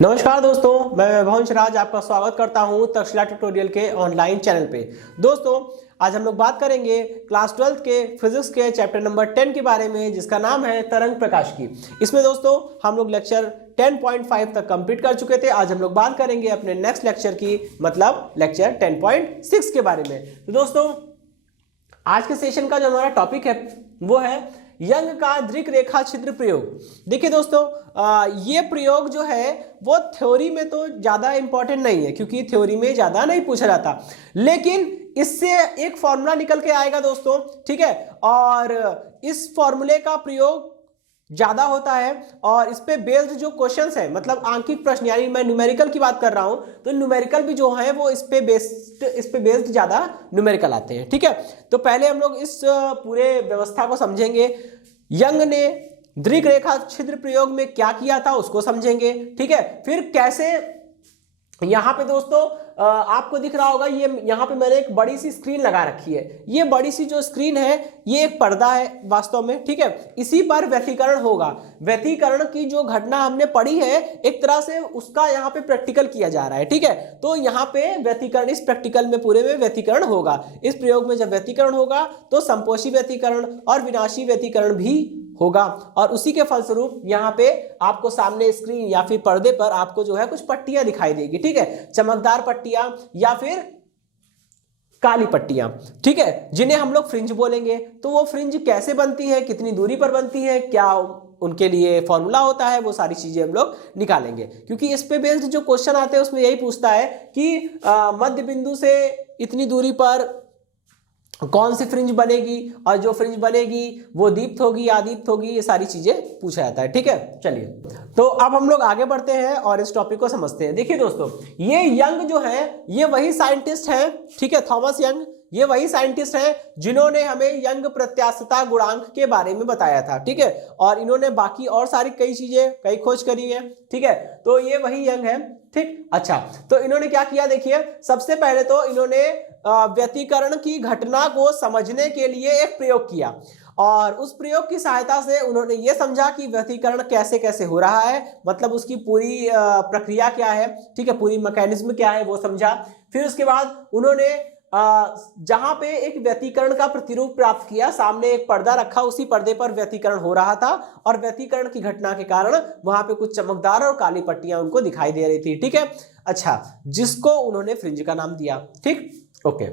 नमस्कार दोस्तों, मैं वैभव राज आपका स्वागत करता हूं तक्षशिला ट्यूटोरियल के ऑनलाइन चैनल पे। दोस्तों, आज हम लोग बात करेंगे क्लास 12 के फिजिक्स के चैप्टर नंबर 10 के बारे में, जिसका नाम है तरंग प्रकाश की। इसमें दोस्तों हम लोग लेक्चर 10.5 तक कंप्लीट कर चुके थे। आज हम लोग बात करेंगे अपने नेक्स्ट लेक्चर की, मतलब लेक्चर 10.6 के बारे में। तो दोस्तों, आज के सेशन का जो हमारा टॉपिक है वो है यंग का दृक रेखा छिद्र प्रयोग। देखिए दोस्तों, ये प्रयोग जो है वो थ्योरी में तो ज़्यादा इंपॉर्टेंट नहीं है, क्योंकि थ्योरी में ज़्यादा नहीं पूछा जाता, लेकिन इससे एक फॉर्मूला निकल के आएगा दोस्तों, ठीक है। और इस फॉर्मूले का प्रयोग ज़्यादा होता है और इस पे बेस्ड जो क्वेश्चंस है, मतलब आंकिक प्रश्न, यानी मैं न्यूमेरिकल की बात कर रहा हूं, तो न्यूमेरिकल भी जो है वो इस पे बेस्ड ज़्यादा न्यूमेरिकल आते हैं, ठीक है। तो पहले हम लोग इस पूरे व्यवस्था को समझेंगे। यंग ने दृक रेखा छिद्र प्रयोग में क्या किया था उसको समझेंगे, ठीक है। फिर कैसे, यहाँ पे दोस्तों आपको दिख रहा होगा, ये यहाँ पे मैंने एक बड़ी सी स्क्रीन लगा रखी है। ये बड़ी सी जो स्क्रीन है ये एक पर्दा है वास्तव में, ठीक है। इसी पर व्यतिकरण होगा। व्यतिकरण की जो घटना हमने पढ़ी है, एक तरह से उसका यहाँ पे प्रैक्टिकल किया जा रहा है, ठीक है। तो यहाँ पे व्यतिकरण, इस प्रैक्टिकल में पूरे में व्यतिकरण होगा। इस प्रयोग में जब व्यतिकरण होगा तो संपोषी व्यतिकरण और विनाशी व्यतिकरण भी होगा, और उसी के फलस्वरूप यहाँ पे आपको सामने स्क्रीन या फिर पर्दे पर आपको जो है कुछ पट्टियां दिखाई देगी, ठीक है। चमकदार पट्टियां या फिर काली पट्टियां, ठीक है, जिन्हें हम लोग फ्रिंज बोलेंगे। तो वो फ्रिंज कैसे बनती है, कितनी दूरी पर बनती है, क्या उनके लिए फॉर्मूला होता है, वो सारी चीजें हम लोग निकालेंगे, क्योंकि इस पे बेस्ड जो क्वेश्चन आते हैं उसमें यही पूछता है कि मध्य बिंदु से इतनी दूरी पर कौन सी फ्रिंज बनेगी, और जो फ्रिंज बनेगी वो दीप्त होगी या अदीप्त होगी, ये सारी चीजें पूछा जाता है, ठीक है। चलिए, तो अब हम लोग आगे बढ़ते हैं और इस टॉपिक को समझते हैं। देखिए दोस्तों, ये यंग जो है ये वही साइंटिस्ट है, ठीक है, थॉमस यंग। ये वही साइंटिस्ट हैं जिन्होंने हमें यंग प्रत्यास्थता गुणांक के बारे में बताया था, ठीक है। और इन्होंने बाकी और सारी कई चीजें, कई खोज करी है, ठीक है। तो ये वही यंग है, ठीक। अच्छा, तो इन्होंने क्या किया, देखिए, सबसे पहले तो इन्होंने व्यतिकरण की घटना को समझने के लिए एक प्रयोग किया, और उस प्रयोग की सहायता से उन्होंने ये समझा कि व्यतिकरण कैसे कैसे हो रहा है, मतलब उसकी पूरी प्रक्रिया क्या है, ठीक है, पूरी मैकेनिज्म क्या है वो समझा। फिर उसके बाद उन्होंने जहां पे एक व्यतिकरण का प्रतिरूप प्राप्त किया, सामने एक पर्दा रखा, उसी पर्दे पर व्यतिकरण हो रहा था, और व्यतिकरण की घटना के कारण वहां पे कुछ चमकदार और काली पट्टियां उनको दिखाई दे रही थी, ठीक है। अच्छा, जिसको उन्होंने फ्रिंज का नाम दिया, ठीक, ओके।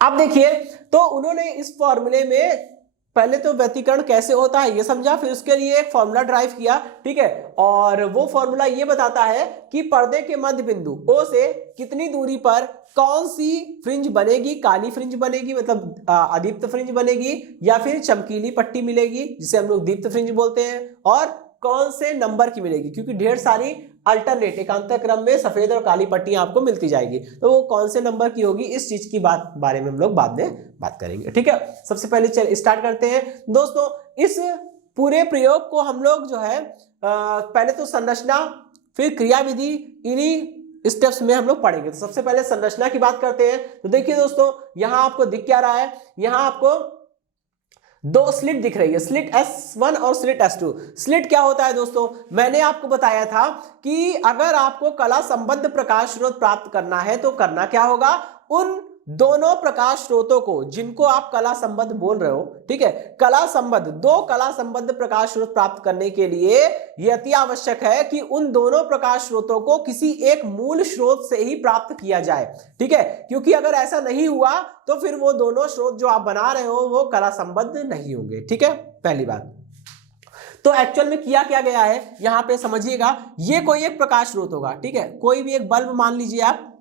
अब देखिए, तो उन्होंने इस फॉर्मूले में पहले तो व्यतिकरण कैसे होता है ये समझा, फिर उसके लिए एक फॉर्मूला ड्राइव किया, ठीक है। और वो फॉर्मूला ये बताता है कि पर्दे के मध्य बिंदु O से कितनी दूरी पर कौन सी फ्रिंज बनेगी, काली फ्रिंज बनेगी, मतलब अदीप्त फ्रिंज बनेगी, या फिर चमकीली पट्टी मिलेगी जिसे हम लोग दीप्त फ्रिंज बोलते हैं, और कौन से नंबर की मिलेगी, क्योंकि ढेर सारी अल्टरनेट एकांतर क्रम में सफेद और काली पट्टियां आपको मिलती जाएगी, तो वो कौन से नंबर की होगी, इस चीज की बारे में हम लोग बाद में बात करेंगे, ठीक है। सबसे पहले चल स्टार्ट करते हैं दोस्तों। इस पूरे प्रयोग को हम लोग जो है पहले तो संरचना फिर क्रियाविधि, इन्हीं स्टेप्स में हम लोग पढ़ेंगे। तो सबसे पहले संरचना की बात करते हैं। तो देखिए दोस्तों, यहां आपको दिख क्या रहा है, यहां आपको दो स्लिट दिख रही है, स्लिट S1 और स्लिट S2। स्लिट क्या होता है दोस्तों, मैंने आपको बताया था कि अगर आपको कला संबद्ध प्रकाश स्रोत प्राप्त करना है तो करना क्या होगा, उन दोनों प्रकाश स्रोतों को, जिनको आप कला संबद्ध बोल रहे हो, ठीक है, कला संबद्ध, दो कला संबद्ध प्रकाश स्रोत प्राप्त करने के लिए यह अति आवश्यक है कि उन दोनों प्रकाश स्रोतों को किसी एक मूल स्रोत से ही प्राप्त किया जाए, ठीक है। क्योंकि अगर ऐसा नहीं हुआ तो फिर वो दोनों स्रोत जो आप बना रहे हो वो कला संबद्ध नहीं होंगे, ठीक है, पहली बात। तो एक्चुअल में किया क्या गया है यहां पे समझिएगा, ये कोई एक प्रकाश स्रोत होगा, ठीक है, कोई भी एक बल्ब मान लीजिए आप,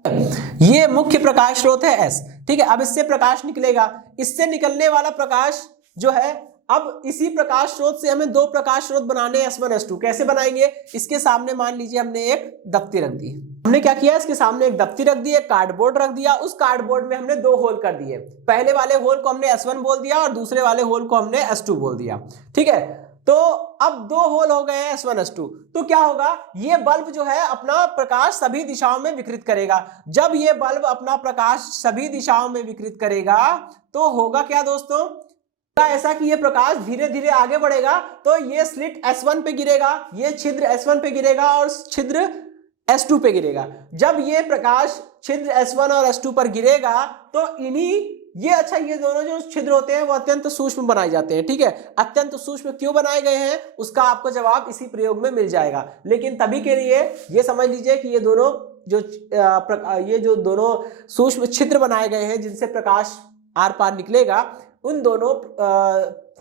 ये मुख्य प्रकाश स्रोत है S, ठीक है। अब इससे प्रकाश निकलेगा, इससे निकलने वाला प्रकाश जो है, अब इसी प्रकाश स्रोत से हमें दो प्रकाश स्रोत बनाने हैं, S1 S2। कैसे बनाएंगे, इसके सामने मान लीजिए हमने एक दफ्ती रख दी, हमने क्या किया, इसके सामने एक दफ्ती रख दी, एक कार्डबोर्ड रख दिया, उस कार्डबोर्ड में हमने दो होल कर दिए, पहले वाले होल को हमने S1 बोल दिया और दूसरे वाले होल को हमने S2 बोल दिया, ठीक है। तो अब दो होल हो गए हैं S1 S2। तो क्या होगा, ये बल्ब जो है अपना प्रकाश सभी दिशाओं में विकृत करेगा। जब ये बल्ब अपना प्रकाश सभी दिशाओं में विकृत करेगा तो होगा क्या दोस्तों, ऐसा कि ये प्रकाश धीरे धीरे आगे बढ़ेगा तो ये स्लिट S1 पे गिरेगा, ये छिद्र S1 पे गिरेगा और छिद्र S2 पे गिरेगा। जब ये प्रकाश छिद्र S1 और S2 पर गिरेगा तो ये दोनों जो छिद्र होते हैं वो अत्यंत सूक्ष्म बनाए जाते हैं। ठीक है, अत्यंत सूक्ष्म क्यों बनाए गए हैं उसका आपको जवाब इसी प्रयोग में मिल जाएगा। लेकिन तभी के लिए ये समझ लीजिए कि ये जो दोनों सूक्ष्म छिद्र बनाए गए हैं जिनसे प्रकाश आर पार निकलेगा, उन दोनों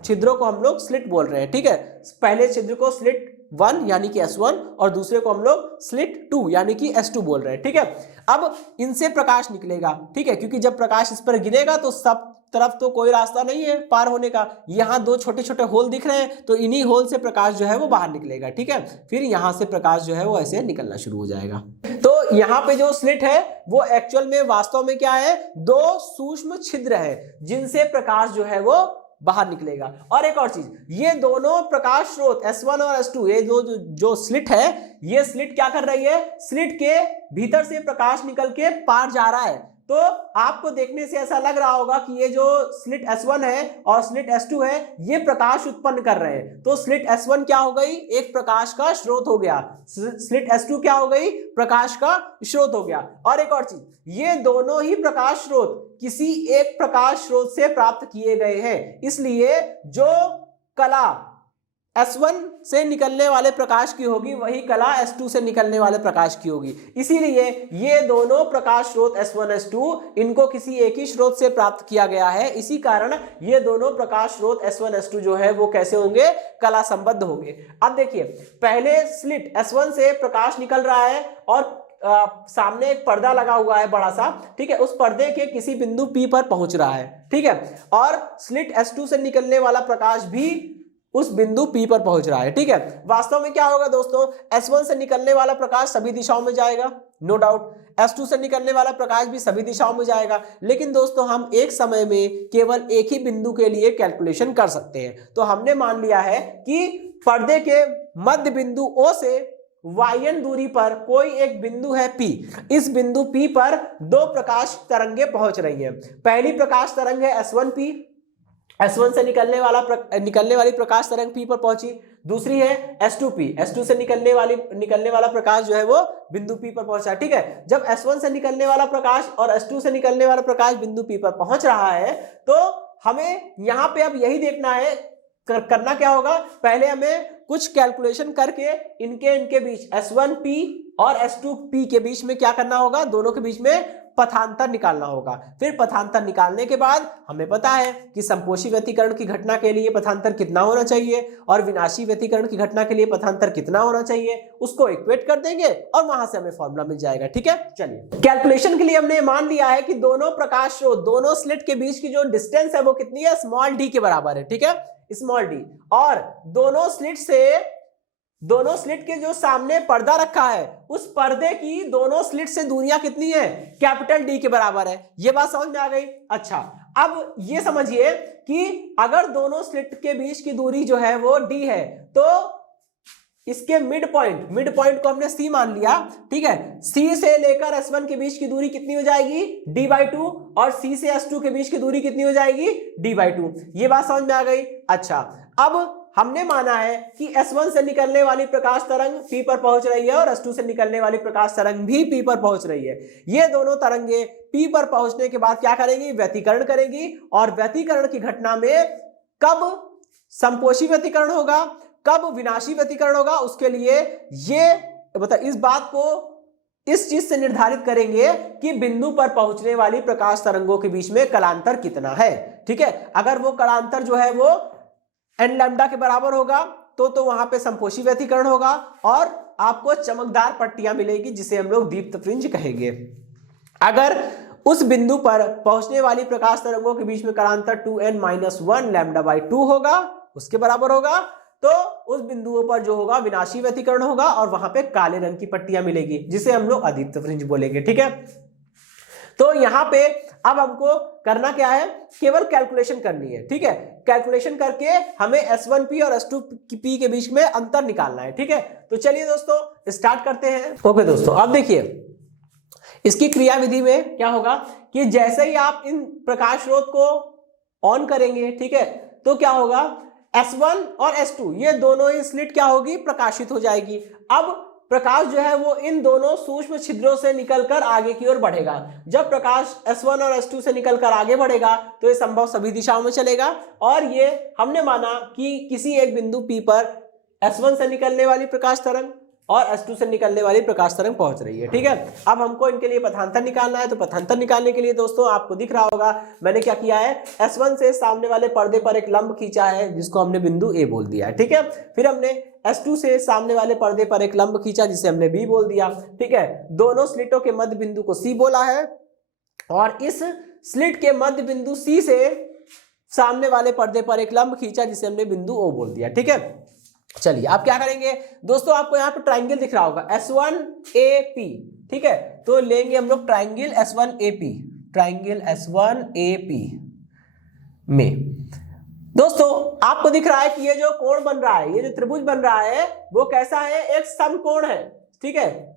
छिद्रों को हम लोग स्लिट बोल रहे हैं। ठीक है, पहले छिद्र को स्लिट 1 यानी कि S1 और दूसरे को हम लोग स्लिट 2 यानी कि S2 बोल रहे हैं। ठीक है, अब इनसे प्रकाश निकलेगा। ठीक है, क्योंकि जब प्रकाश इस पर गिरेगा तो सब तरफ तो कोई रास्ता नहीं है पार होने का, यहाँ दो छोटे छोटे होल दिख रहे हैं तो इन्हीं होल से प्रकाश जो है वो बाहर निकलेगा। ठीक है, फिर यहाँ से प्रकाश जो है वो ऐसे निकलना शुरू हो जाएगा। तो यहाँ पे जो स्लिट है वो एक्चुअल में वास्तव में क्या है, दो सूक्ष्म छिद्र है जिनसे प्रकाश जो है वो बाहर निकलेगा। और एक और चीज, ये दोनों प्रकाश स्रोत S1 और S2, ये जो स्लिट है, ये स्लिट क्या कर रही है, स्लिट के भीतर से प्रकाश निकल के पार जा रहा है। तो आपको देखने से ऐसा लग रहा होगा कि ये जो स्लिट S1 है और स्लिट S2 है ये प्रकाश उत्पन्न कर रहे हैं। तो स्लिट S1 क्या हो गई, एक प्रकाश का स्रोत हो गया, स्लिट S2 क्या हो गई, प्रकाश का स्रोत हो गया। और एक और चीज, ये दोनों ही प्रकाश स्रोत किसी एक प्रकाश स्रोत से प्राप्त किए गए हैं, इसलिए जो कला S1 से निकलने वाले प्रकाश की होगी वही कला S2 से निकलने वाले प्रकाश की होगी। इसीलिए ये दोनों प्रकाश स्रोत S1 S2 इनको किसी एक ही स्रोत से प्राप्त किया गया है। इसी कारण ये दोनों प्रकाश स्रोत S1 S2 जो है वो कैसे होंगे, कला संबद्ध होंगे। अब देखिए, पहले स्लिट S1 से प्रकाश निकल रहा है और सामने एक पर्दा लगा हुआ है बड़ा सा। ठीक है, उस पर्दे के किसी बिंदु P पर पहुंच रहा है। ठीक है, और स्लिट S2 से निकलने वाला प्रकाश भी उस बिंदु P पर पहुंच रहा है। ठीक है, वास्तव में क्या होगा दोस्तों, S1 से निकलने वाला प्रकाश सभी दिशाओं में जाएगा, नो डाउट, S2 से निकलने वाला प्रकाश भी सभी दिशाओं में जाएगा। लेकिन दोस्तों हम एक समय में केवल एक ही बिंदु के लिए कैलकुलेशन कर सकते हैं। तो हमने मान लिया है कि पर्दे के मध्य बिंदु O से YN दूरी पर कोई एक बिंदु है P। इस बिंदु P पर दो प्रकाश तरंगे पहुंच रही हैं। पहली प्रकाश तरंग है S1P, S1 से निकलने वाली प्रकाश तरंग P पर पहुंची। दूसरी है S2P, S2 से निकलने वाला प्रकाश जो है वो बिंदु P पर पहुंचा। ठीक है, जब S1 से निकलने वाला प्रकाश और S2 से निकलने वाला प्रकाश बिंदु P पर पहुंच रहा है तो हमें यहाँ पे अब यही देखना है, करना क्या होगा, पहले हमें कुछ कैलकुलेशन करके इनके बीच S1P और S2P के बीच में क्या करना होगा, दोनों के बीच में पथांतर निकालना होगा। फिर पथांतर निकालने के बाद हमें पता है कि संपोषी व्यतिकरण की घटना के लिए पथांतर कितना होना चाहिए और विनाशी व्यतिकरण की घटना के लिए पथांतर कितना होना चाहिए, उसको इक्वेट कर देंगे और वहां से हमें फॉर्मूला मिल जाएगा। ठीक है, चलिए कैलकुलेशन के लिए हमने मान लिया है कि दोनों प्रकाश स्रोत, दोनों स्लिट के बीच की जो डिस्टेंस है वो कितनी है, स्मॉल d के बराबर है। ठीक है, स्मॉल d, और दोनों स्लिट के जो सामने पर्दा रखा है उस पर्दे की दोनों स्लिट से दूरियां कितनी है, कैपिटल D के बराबर है। ये बात समझ में आ गई। अच्छा, अब ये समझिए कि अगर दोनों स्लिट के बीच की दूरी जो है वो D है तो इसके मिड पॉइंट को हमने C मान लिया। ठीक है, C से लेकर S1 के बीच की दूरी कितनी हो जाएगी, D/2, और C से S2 के बीच की दूरी कितनी हो जाएगी, D/2। ये बात समझ में आ गई। अच्छा, अब हमने माना है कि S1 से निकलने वाली प्रकाश तरंग P पर पहुंच रही है और S2 से निकलने वाली प्रकाश तरंग भी P पर पहुंच रही है। ये दोनों तरंगे P पर पहुंचने के बाद क्या करेंगी, व्यतिकरण करेंगी। और व्यतिकरण की घटना में कब संपोषी व्यतिकरण होगा, कब विनाशी व्यतिकरण होगा, उसके लिए इस चीज से निर्धारित करेंगे कि बिंदु पर पहुंचने वाली प्रकाश तरंगों के बीच में कलांतर कितना है। ठीक है, अगर वो कलांतर जो है वो n लैम्डा के बराबर होगा तो वहां पे संपोषी व्यतिकरण होगा और आपको चमकदार पट्टियां मिलेगी जिसे हम लोग दीप्त फ्रिंज कहेंगे। अगर उस बिंदु पर पहुंचने वाली प्रकाश तरंगों के बीच में कलांतर 2n-1 λ/2 होगा, उसके बराबर होगा, तो उस बिंदुओं पर जो होगा विनाशी व्यतिकरण होगा और वहां पे काले रंग की पट्टियां मिलेगी जिसे हम लोग अदीप्त फ्रिंज बोलेंगे। ठीक है, तो यहां पे अब हमको करना क्या है, केवल कैलकुलेशन करनी है। ठीक है, कैलकुलेशन करके हमें S1P और S2P के बीच में अंतर निकालना है। ठीक है, तो चलिए दोस्तों स्टार्ट करते हैं। ओके दोस्तों, अब देखिए इसकी क्रिया विधि में क्या होगा कि जैसे ही आप इन प्रकाश स्रोत को ऑन करेंगे, ठीक है, तो क्या होगा, S1 और S2 ये दोनों ही स्लिट क्या होगी, प्रकाशित हो जाएगी। अब प्रकाश जो है वो इन दोनों सूक्ष्म छिद्रों से निकलकर आगे की ओर बढ़ेगा। जब प्रकाश S1 और S2 से निकलकर आगे बढ़ेगा तो ये संभव सभी दिशाओं में चलेगा, और ये हमने माना कि किसी एक बिंदु P पर S1 से निकलने वाली प्रकाश तरंग और S2 से निकलने वाली प्रकाश तरंग पहुंच रही है। ठीक है, अब हमको इनके लिए पथांतर निकालना है। तो पथांतर निकालने के लिए दोस्तों आपको दिख रहा होगा मैंने क्या किया है, S1 से सामने वाले पर्दे पर एक लंब खींचा है जिसको हमने बिंदु A बोल दिया है। ठीक है, फिर हमने S2 से सामने वाले पर्दे पर एक लंब खींचा जिसे हमने B बोल दिया। ठीक है, दोनों स्लिटों के मध्य बिंदु को C बोला है, और इस स्लिट के मध्य बिंदु C से सामने वाले पर्दे पर एक लंब खींचा जिसे हमने बिंदु O बोल दिया। ठीक है, चलिए आप क्या करेंगे दोस्तों, आपको यहाँ पे ट्राइंगल दिख रहा होगा S1AP। ठीक है, तो लेंगे हम लोग ट्राइंगल S1AP, ट्राइंगल S1AP में दोस्तों आपको दिख रहा है कि ये जो कोण बन रहा है, ये जो त्रिभुज बन रहा है वो कैसा है, एक समकोण है। ठीक है,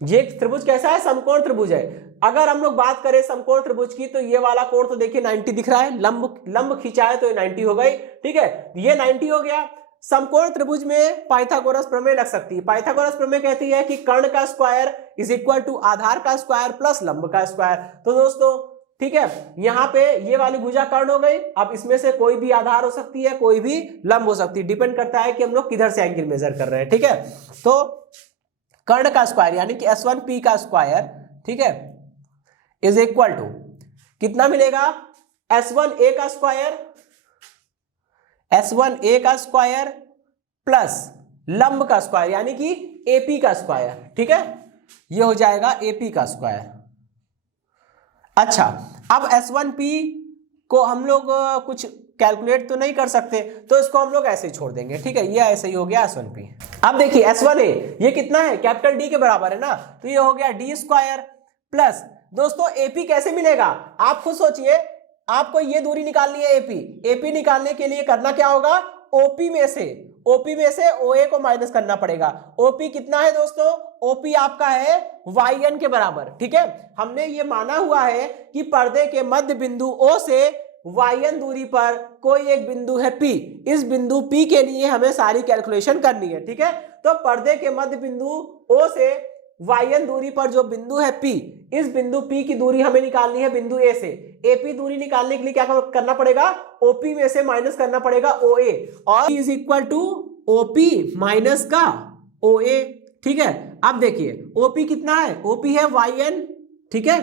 ये त्रिभुज कैसा है, समकोण त्रिभुज है। अगर हम लोग बात करें समकोण त्रिभुज की तो ये वाला कोण तो देखिए 90 दिख रहा है, लंब खींचा है तो ये 90 हो गई। ठीक है, ये 90 हो गया। समकोण त्रिभुज में पाइथागोरस प्रमेय लग सकती है। पाइथागोरस प्रमेय कहती है कि कर्ण का स्क्वायर इज इक्वल टू आधार का स्क्वायर प्लस लंब का स्क्वायर। तो दोस्तों ठीक है, यहाँ पे ये वाली भुजा कर्ण हो गई। अब इसमें से कोई भी आधार हो सकती है, कोई भी लंब हो सकती है, डिपेंड करता है कि हम लोग किधर से एंगल मेजर कर रहे हैं। ठीक है, तो कर्ण का स्क्वायर यानी कि S1P का स्क्वायर, ठीक है, इज इक्वल टू कितना मिलेगा, S1A का स्क्वायर, S1A का स्क्वायर प्लस लंब का स्क्वायर यानी कि AP का स्क्वायर। ठीक है, ये हो जाएगा AP का स्क्वायर। अच्छा, अब S1P को हम लोग कुछ कैलकुलेट तो नहीं कर सकते, तो इसको हम लोग ऐसे ही छोड़ देंगे। ठीक है, ये ऐसे ही हो गया S1P। अब देखिए S1A ये कितना है, कैपिटल D के बराबर है ना, तो ये हो गया D स्क्वायर प्लस दोस्तों AP कैसे मिलेगा, आप खुद सोचिए। आपको ये दूरी निकालनी है AP निकालने के लिए करना क्या होगा, OP में से OA को माइनस करना पड़ेगा। OP कितना है दोस्तों, OP आपका है YN के बराबर। ठीक है, हमने ये माना हुआ है कि पर्दे के मध्य बिंदु O से YN दूरी पर कोई एक बिंदु है P। इस बिंदु P के लिए हमें सारी कैलकुलेशन करनी है। ठीक है, तो पर्दे के मध्य बिंदु O से YN दूरी पर जो बिंदु है P, इस बिंदु P की दूरी हमें निकालनी है बिंदु A से। AP दूरी निकालने के लिए क्या करना पड़ेगा, OP में से माइनस करना पड़ेगा OA, और is equal to OP minus का OA। ठीक है, अब देखिए OP कितना है, OP है YN। ठीक है,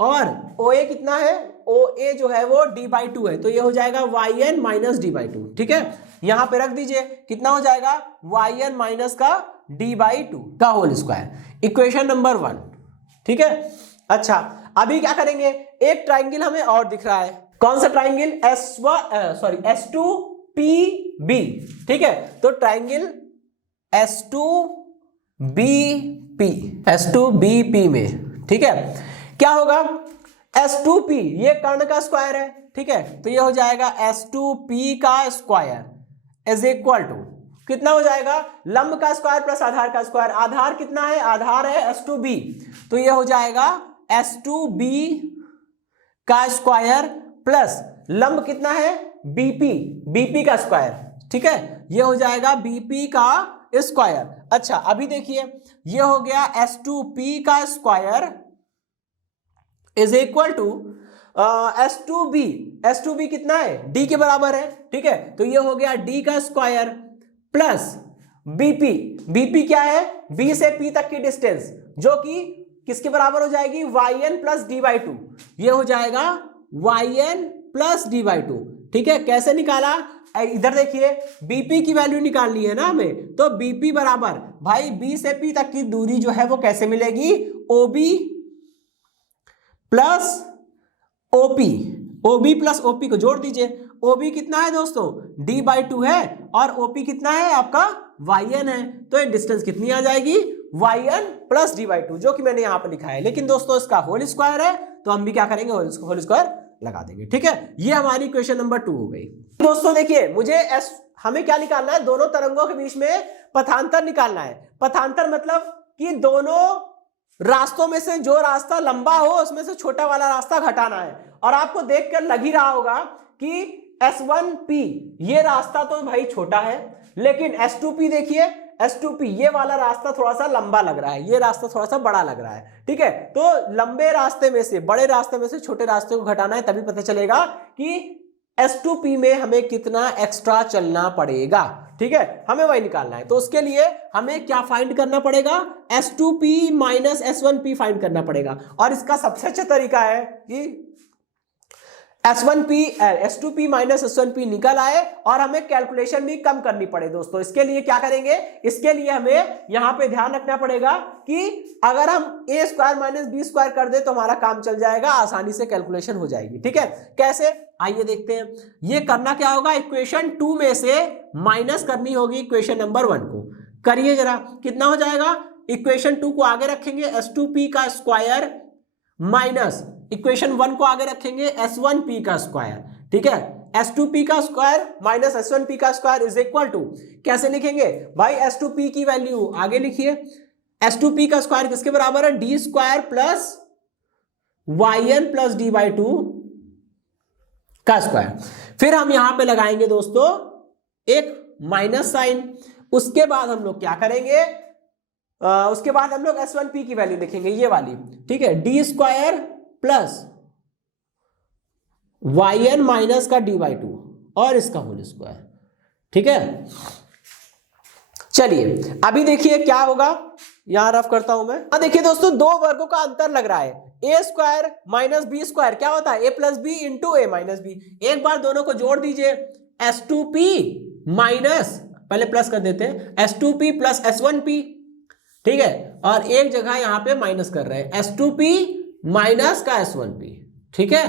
और OA कितना है, OA जो है वो D/2 है, तो ये हो जाएगा YN माइनस D/2। ठीक है, यहां पे रख दीजिए, कितना हो जाएगा, YN माइनस का D/2 का होल स्क्वायर, इक्वेशन नंबर 1। ठीक है, अच्छा अभी क्या करेंगे, एक ट्राइंगल हमें और दिख रहा है। कौन सा ट्राइंगल, S2PB। ठीक है, तो ट्राइंगल S2BP में, ठीक है, क्या होगा, S2P ये कर्ण का स्क्वायर है। ठीक है, तो ये हो जाएगा S2P का स्क्वायर इज इक्वल टू कितना हो जाएगा, लंब का स्क्वायर प्लस आधार का स्क्वायर। आधार कितना है, आधार है S2B, तो ये हो जाएगा S2B का स्क्वायर प्लस लंब कितना है BP का स्क्वायर। ठीक है, ये हो जाएगा BP का स्क्वायर। अच्छा अभी देखिए, ये हो गया S2P का square is equal to S2B कितना है, D के बराबर है। ठीक है, तो ये हो गया D का स्क्वायर प्लस BP क्या है, B से P तक की डिस्टेंस, जो कि किसके बराबर हो जाएगी, YN प्लस D/2। ये हो जाएगा YN प्लस D/2। ठीक है, कैसे निकाला, इधर देखिए BP की वैल्यू निकालनी है ना हमें, तो BP बराबर भाई B से P तक की दूरी जो है वो कैसे मिलेगी, OB plus OP plus OP को जोड़ दीजिए। OB कितना है दोस्तों, D/2 है, और OP कितना है आपका YN है, तो ये डिस्टेंस कितनी आ जाएगी, YN प्लस D/2, जो कि मैंने यहाँ पर लिखा है। लेकिन दोस्तों इसका होल स्क्वायर है, तो हम भी क्या करेंगे, होल स्क्वायर लगा देंगे। ठीक है, ये हमारी इक्वेशन नंबर 2 हो गई। दोस्तों देखिए, हमें क्या निकालना है, दोनों तरंगों के बीच में पथांतर निकालना है। पथांतर मतलब कि दोनों रास्तों में से जो रास्ता लंबा हो उसमें से छोटा वाला रास्ता घटाना है। और आपको देखकर लग ही रहा होगा कि S1P ये रास्ता तो भाई छोटा है, लेकिन S2P देखिए, S2P ये वाला रास्ता थोड़ा सा लंबा लग रहा है, ये रास्ता थोड़ा सा बड़ा लग रहा है। ठीक है, तो लंबे रास्ते में से, बड़े रास्ते में से छोटे रास्ते को घटाना है, तभी पता चलेगा कि S2P में हमें कितना एक्स्ट्रा चलना पड़ेगा। ठीक है, हमें वही निकालना है। तो उसके लिए हमें क्या फाइंड करना पड़ेगा, S2P माइनस S1P फाइंड करना पड़ेगा। और इसका सबसे अच्छा तरीका है कि S2P माइनस S1P निकल आए और हमें कैलकुलेशन भी कम करनी पड़े। दोस्तों इसके लिए क्या करेंगे, इसके लिए हमें यहां पे ध्यान रखना पड़ेगा कि अगर हम a square minus b square कर दे तो हमारा काम चल जाएगा, आसानी से कैलकुलेशन हो जाएगी। ठीक है, कैसे, आइए देखते हैं। ये करना क्या होगा, इक्वेशन 2 में से माइनस करनी होगी इक्वेशन नंबर 1 को। करिए जरा, कितना हो जाएगा, इक्वेशन 2 को आगे रखेंगे S2P का स्क्वायर माइनस इक्वेशन 1 को आगे रखेंगे S1P का स्क्वायर। ठीक है, S2P का स्क्वायर माइनस S1P का स्क्वायर इज इक्वल टू, कैसे लिखेंगे भाई, S2P की वैल्यू आगे लिखिए, S2P का स्क्वायर किसके बराबर है, D square plus YN plus D/2 का स्क्वायर। फिर हम यहां पे लगाएंगे दोस्तों एक माइनस साइन। उसके बाद हम लोग क्या करेंगे, उसके बाद हम लोग S1P की वैल्यू लिखेंगे, ये वाली। ठीक है, D square plus YN minus का D/2 और इसका होल स्क्वायर। ठीक है, चलिए अभी देखिए क्या होगा, यहां रफ करता हूं मैं। देखिए दोस्तों, दो वर्गों का अंतर लग रहा है, a square minus b square क्या होता है, a plus b into a minus b. एक बार दोनों को जोड़ दीजिए, S2P माइनस, पहले प्लस कर देते हैं, S2P प्लस S1P। ठीक है, और एक जगह यहां पे माइनस कर रहे हैं, S2P माइनस का S1P। ठीक है,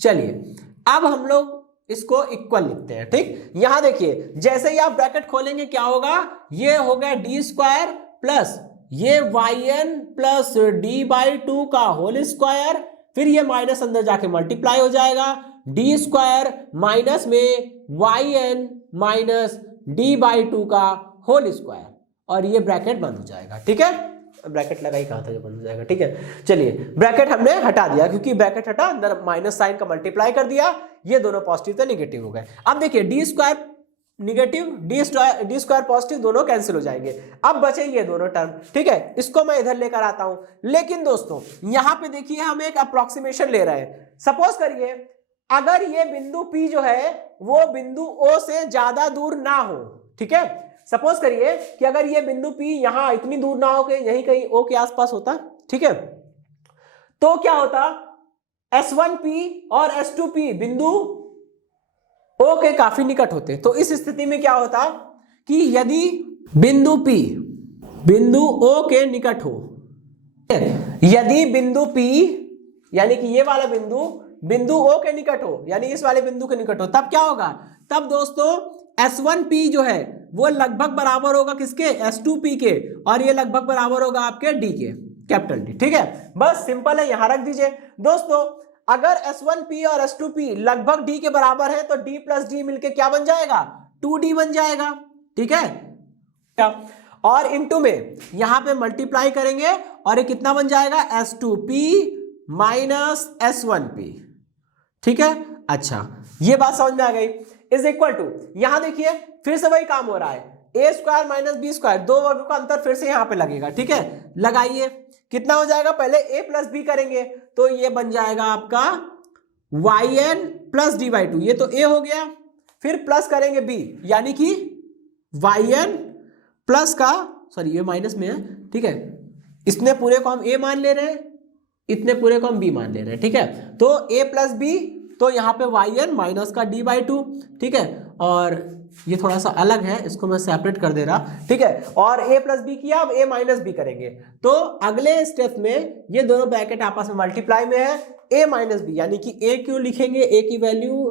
चलिए अब हम लोग इसको इक्वल लिखते हैं। ठीक, यहां देखिए जैसे ही आप ब्रैकेट खोलेंगे क्या होगा, ये हो गया डी स्क्वायर प्लस ये YN प्लस D/2 का होल स्क्वायर, फिर ये माइनस अंदर जाके मल्टीप्लाई हो जाएगा, डी स्क्वायर माइनस में YN माइनस D/2 का होल स्क्वायर, और ये ब्रैकेट बंद हो जाएगा। ठीक है, ब्रैकेट लगा ही कहा था जो बंद हो जाएगा। ठीक है, चलिए ब्रैकेट हमने हटा दिया, क्योंकि ब्रैकेट हटा, अंदर माइनस साइन का मल्टीप्लाई कर दिया, ये दोनों पॉजिटिव थे नेगेटिव हो गए। अब देखिए D square negative, D square positive, दोनों कैंसिल हो जाएंगे, अब बचे ये दोनों टर्म। ठीक है, इसको मैं इधर लेकर आता हूं, लेकिन दोस्तों यहां पे देखिए हम एक अप्रोक्सीमेशन ले रहे हैं। सपोज करिए अगर ये बिंदु P जो है वो बिंदु O से ज्यादा दूर ना हो। ठीक है, सपोज करिए कि अगर ये बिंदु P यहां इतनी दूर ना हो, के यहीं कहीं O के आसपास होता। ठीक है, तो क्या होता, S1P और S2P बिंदु O के काफी निकट होते। तो इस स्थिति में क्या होता कि यदि बिंदु P बिंदु O के निकट हो, यदि बिंदु P यानी कि ये वाला बिंदु O के निकट हो, यानी इस वाले बिंदु के निकट हो, तब क्या होगा, तब दोस्तों S1P जो है वो लगभग बराबर होगा किसके, S2P के, और ये लगभग बराबर होगा आपके D के, कैपिटल D। ठीक है, बस सिंपल है, यहां रख दीजिए। दोस्तों अगर S1P और S2P लगभग D के बराबर है तो D प्लस D मिलके क्या बन जाएगा, 2D बन जाएगा। ठीक है, और इनटू में यहां पे मल्टीप्लाई करेंगे और ये कितना बन जाएगा, S2P माइनस S1P। ठीक है, अच्छा ये बात समझ में आ गई, इज इक्वल टू, यहां देखिए फिर से वही काम हो रहा है, a square minus b square, दो वर्गों का अंतर फिर से यहां पे लगेगा। ठीक है, लगाइए, कितना हो जाएगा, पहले a प्लस बी करेंगे तो ये बन जाएगा आपका YN प्लस D/2, ये तो a हो गया, फिर प्लस करेंगे b, यानी कि YN प्लस का, सॉरी ये माइनस में है। ठीक है, इतने पूरे को हम a मान ले रहे हैं, इतने पूरे को हम b मान ले रहे हैं। ठीक है, तो a प्लस b, तो यहाँ पे YN माइनस का D/2। ठीक है, और ये थोड़ा सा अलग है, इसको मैं सेपरेट कर दे रहा। ठीक है, और a प्लस बी किया, अब a माइनस बी करेंगे, तो अगले स्टेप में ये दोनों ब्रैकेट आपस में मल्टीप्लाई में है, a माइनस बी, यानी कि a क्यों लिखेंगे, a की वैल्यू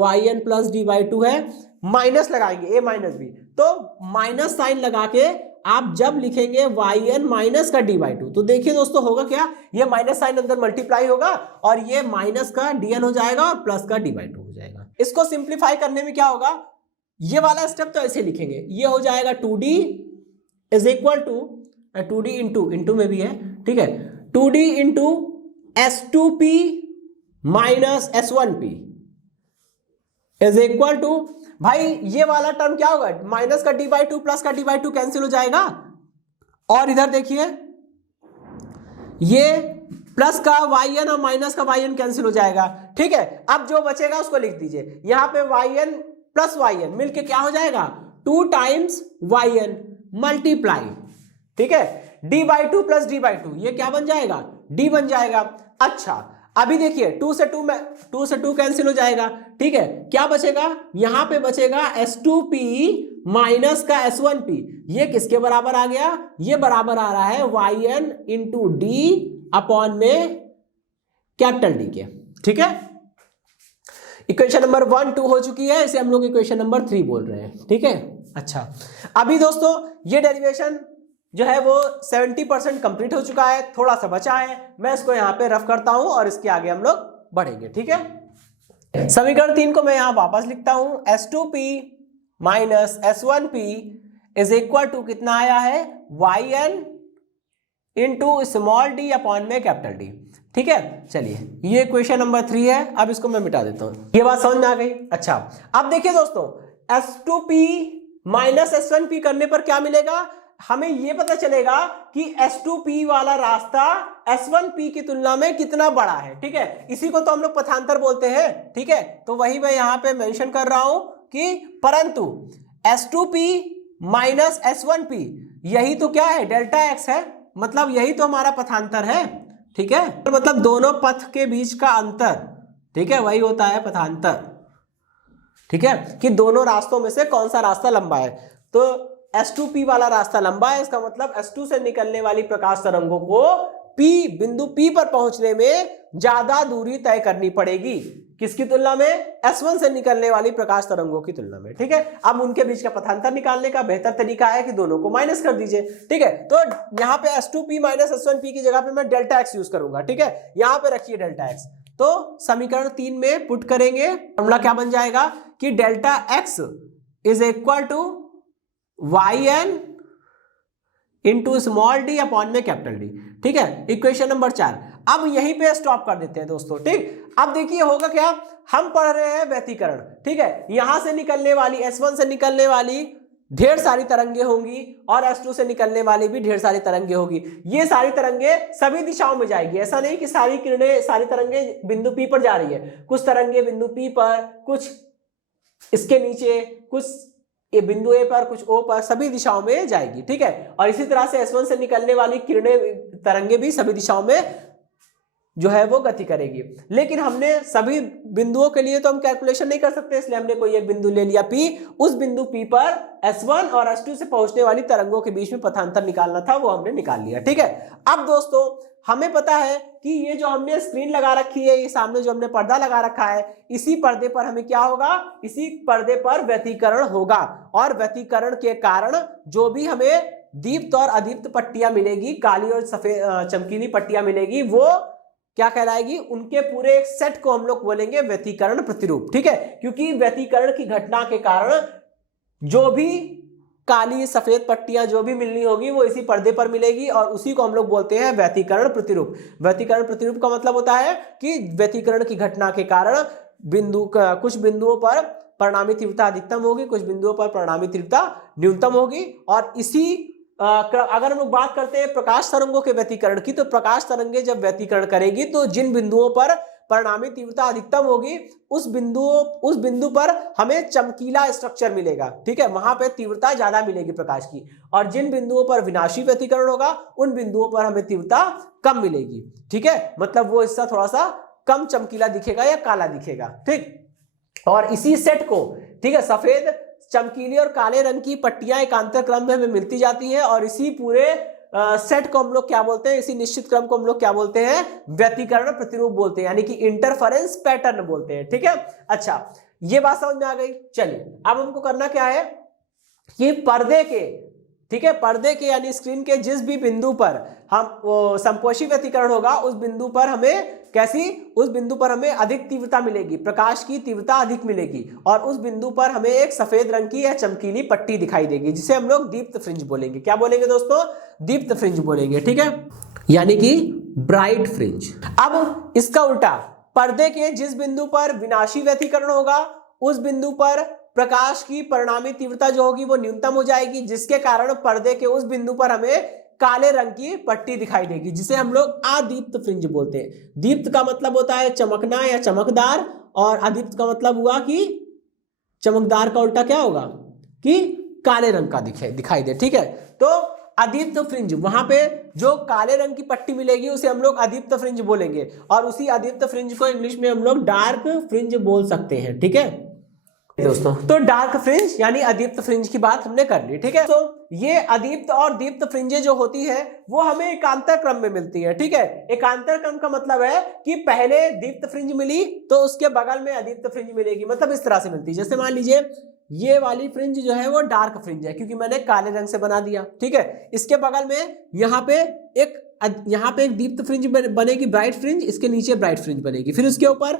YN प्लस D/2 है, माइनस लगाएंगे a माइनस बी, तो माइनस साइन लगा के आप जब लिखेंगे YN माइनस का D/2, तो देखिए दोस्तों होगा क्या, ये माइनस साइन अंदर मल्टीप्लाई होगा और ये माइनस का DN हो जाएगा और प्लस का D/2 हो जाएगा। इसको सिंप्लीफाई करने में क्या होगा, ये वाला स्टेप तो ऐसे लिखेंगे, ये हो जाएगा 2D is equal to 2D into में भी है। ठीक है, 2D into S2P minus S1P, is equal to, भाई ये वाला टर्म क्या होगा, माइनस का d/2 प्लस का d/2 कैंसिल हो जाएगा, और इधर देखिए ये प्लस का yn और माइनस का yn कैंसिल हो जाएगा। ठीक है, अब जो बचेगा उसको लिख दीजिए, यहां पे yn प्लस yn मिलके क्या हो जाएगा 2 टाइम्स yn मल्टीप्लाई, ठीक है, d/2 प्लस d/2 ये क्या बन जाएगा d बन जाएगा। अच्छा अभी देखिए 2 से 2 कैंसिल हो जाएगा। ठीक है, क्या बचेगा, यहां पे बचेगा S2p माइनस का S1p, ये किसके बराबर आ गया, ये बराबर आ रहा है yn इंटू डी अपॉन में कैपिटल डी के। ठीक है, इक्वेशन नंबर 1 2 हो चुकी है, इसे हम लोग इक्वेशन नंबर 3 बोल रहे हैं। ठीक है, अच्छा अभी दोस्तों ये डेरिवेशन जो है वो 70% कंप्लीट हो चुका है, थोड़ा सा बचा है, मैं इसको यहाँ पे रफ करता हूं और इसके आगे हम लोग बढ़ेंगे। ठीक है, समीकरण 3 को मैं यहाँ वापस लिखता हूं, S2p minus S1p is equal to कितना आया है yn into small D upon में कैपिटल डी। ठीक है, चलिए ये क्वेश्चन नंबर 3 है, अब इसको मैं मिटा देता हूं, ये बात समझ में आ गई। अच्छा अब देखिए दोस्तों, S2p माइनस S1p करने पर क्या मिलेगा, हमें ये पता चलेगा कि S2p वाला रास्ता S1p की तुलना में कितना बड़ा है। ठीक है, इसी को तो हम लोग पथांतर बोलते हैं। ठीक है, तो वही मैं यहां पे मेंशन कर रहा हूं कि परंतु S2p माइनस S1p यही तो क्या है, डेल्टा x है, मतलब यही तो हमारा पथांतर है। ठीक है, मतलब दोनों पथ के बीच का अंतर, ठीक है, वही होता है पथांतर। ठीक है, कि दोनों रास्तों में से कौन सा रास्ता लंबा है, तो S2p वाला रास्ता लंबा है, इसका मतलब S2 से निकलने वाली प्रकाश तरंगों को P बिंदु P पर पहुंचने में ज्यादा दूरी तय करनी पड़ेगी, किसकी तुलना में, S1 से निकलने वाली प्रकाश तरंगों की तुलना में। ठीक है, अब उनके बीच का पथांतर निकालने का बेहतर तरीका है कि दोनों को माइनस कर दीजिए। ठीक है, तो यहां पे S2p माइनस S1p की जगह पे मैं डेल्टा x यूज करूंगा। ठीक है, यहां पे रखिए डेल्टा x, तो समीकरण 3 में पुट करेंगे, फॉर्मूला क्या बन जाएगा कि delta x is equal to yn into small D upon में कैपिटल डी। ठीक है, इक्वेशन नंबर 4, अब यहीं पे स्टॉप कर देते हैं दोस्तों। ठीक, अब देखिए होगा क्या, हम पढ़ रहे हैं व्यतिकरण। ठीक है, यहां से निकलने वाली S1 से निकलने वाली ढेर सारी तरंगे होंगी और S2 से निकलने वाली भी ढेर सारी तरंगे होगी, ये सारी तरंगे सभी दिशाओं में जाएगी, ऐसा नहीं कि सारी किरणें सारी तरंगे बिंदु P पर जा रही है, कुछ तरंगे बिंदु P पर, कुछ इसके नीचे, कुछ ये बिंदु ए पर, कुछ ओ पर, सभी दिशाओं में जाएगी। ठीक है, और इसी तरह से S1 से निकलने वाली किरणें तरंगे भी सभी दिशाओं में जो है वो गति करेगी। लेकिन हमने सभी बिंदुओं के लिए तो हम कैलकुलेशन नहीं कर सकते, इसलिए हमने कोई एक बिंदु ले लिया P, उस बिंदु P पर S1 और S2 से पहुंचने वाली तरंगों के बीच में पथांतर निकालना था, वो हमने निकाल लिया। ठीक है, अब दोस्तों हमें पता है कि ये जो हमने स्क्रीन लगा रखी है, ये सामने जो हमने पर्दा लगा रखा है, इसी पर्दे पर हमें क्या होगा, इसी पर्दे पर व्यतिकरण होगा, और व्यतिकरण के कारण जो भी हमें दीप्त और अदीप्त पट्टियां मिलेगी, काली और सफेद चमकीली पट्टियां मिलेगी, वो क्या कहलाएगी, उनके पूरे एक सेट को हम लोग बोलेंगे व्यतिकरण प्रतिरूप। ठीक है, क्योंकि व्यतिकरण की घटना के कारण जो भी काली सफेद पट्टियां जो भी मिलनी होगी वो इसी पर्दे पर मिलेगी, और उसी को हम लोग बोलते हैं व्यतिकरण प्रतिरूप। व्यतिकरण प्रतिरूप का मतलब होता है कि व्यतिकरण की घटना के कारण कुछ बिंदुओं पर परिणामी तीव्रता अधिकतम होगी, कुछ बिंदुओं पर परिणामी तीव्रता न्यूनतम होगी, और इसी अगर हम लोग बात करते हैं प्रकाश तरंगों के व्यतिकरण की, तो प्रकाश तरंगे जब व्यतिकरण करेगी तो जिन बिंदुओं पर परिणामी तीव्रता अधिकतम होगी उस बिंदु पर हमें चमकीला स्ट्रक्चर मिलेगा। ठीक है, वहां पे तीव्रता ज्यादा मिलेगी प्रकाश की, और जिन बिंदुओं पर विनाशी व्यतिकरण होगा उन बिंदुओं पर हमें तीव्रता कम मिलेगी। ठीक है, मतलब वो हिस्सा थोड़ा सा कम चमकीला दिखेगा या काला दिखेगा। ठीक, और इसी सेट को, ठीक है, सफेद चमकीली और काले रंग की पट्टियां एकांतर क्रम में हमें मिलती जाती हैं, और इसी पूरे सेट को हम लोग क्या बोलते हैं, इसी निश्चित क्रम को हम लोग क्या बोलते हैं, व्यतिकरण प्रतिरूप बोलते हैं, यानी कि इंटरफेरेंस पैटर्न बोलते हैं। ठीक है, अच्छा ये बात समझ में आ गई। चलिए अब हमको करना क्या है कि पर्दे के, ठीक है, पर्दे के यानी स्क्रीन के जिस भी बिंदु पर हम संपोषी व्यतिकरण होगा उस बिंदु पर हमें उस बिंदु पर हमें अधिक तीव्रता मिलेगी, प्रकाश की तीव्रता अधिक मिलेगी, और उस बिंदु पर हमें एक सफेद रंग की या चमकीली पट्टी दिखाई देगी, जिसे हम लोग दीप्त फ्रिंज बोलेंगे। क्या बोलेंगे दोस्तों, दीप्त फ्रिंज बोलेंगे। ठीक है, यानी कि ब्राइट फ्रिंज। अब इसका उल्टा, पर्दे के जिस बिंदु पर विनाशी व्यतिकरण होगा उस बिंदु पर प्रकाश की परिणामी तीव्रता जो होगी वो न्यूनतम हो जाएगी, जिसके कारण पर्दे के उस बिंदु पर हमें काले रंग की पट्टी दिखाई देगी, जिसे हम लोग अदीप्त फ्रिंज बोलते हैं। दीप्त का मतलब होता है चमकना या चमकदार, और अदीप्त का मतलब हुआ कि चमकदार का उल्टा क्या होगा कि काले रंग का दिखाई दे। ठीक है, तो अदीप्त फ्रिंज, वहां पे जो काले रंग की पट्टी मिलेगी उसे हम लोग अदीप्त फ्रिंज बोलेंगे, और उसी अदीप्त फ्रिंज को इंग्लिश में हम लोग डार्क फ्रिंज बोल सकते हैं। ठीक है दोस्तों, तो डार्क फ्रिंज यानी अदीप्त फ्रिंज की बात हमने कर ली। ठीक है, तो ये अदीप्त और दीप्त फ्रिंजें जो होती है वो हमें एकांतर क्रम में मिलती है। ठीक है, एकांतर क्रम का मतलब है कि पहले दीप्त फ्रिंज मिली तो उसके बगल में अदीप्त फ्रिंज मिलेगी, मतलब इस तरह से मिलती है। जैसे मान लीजिए ये वाली फ्रिंज जो है वो डार्क फ्रिंज है क्योंकि मैंने काले रंग से बना दिया। ठीक है, इसके बगल में यहाँ पे एक दीप्त फ्रिंज बनेगी, ब्राइट फ्रिंज, इसके नीचे ब्राइट फ्रिंज बनेगी, फिर उसके ऊपर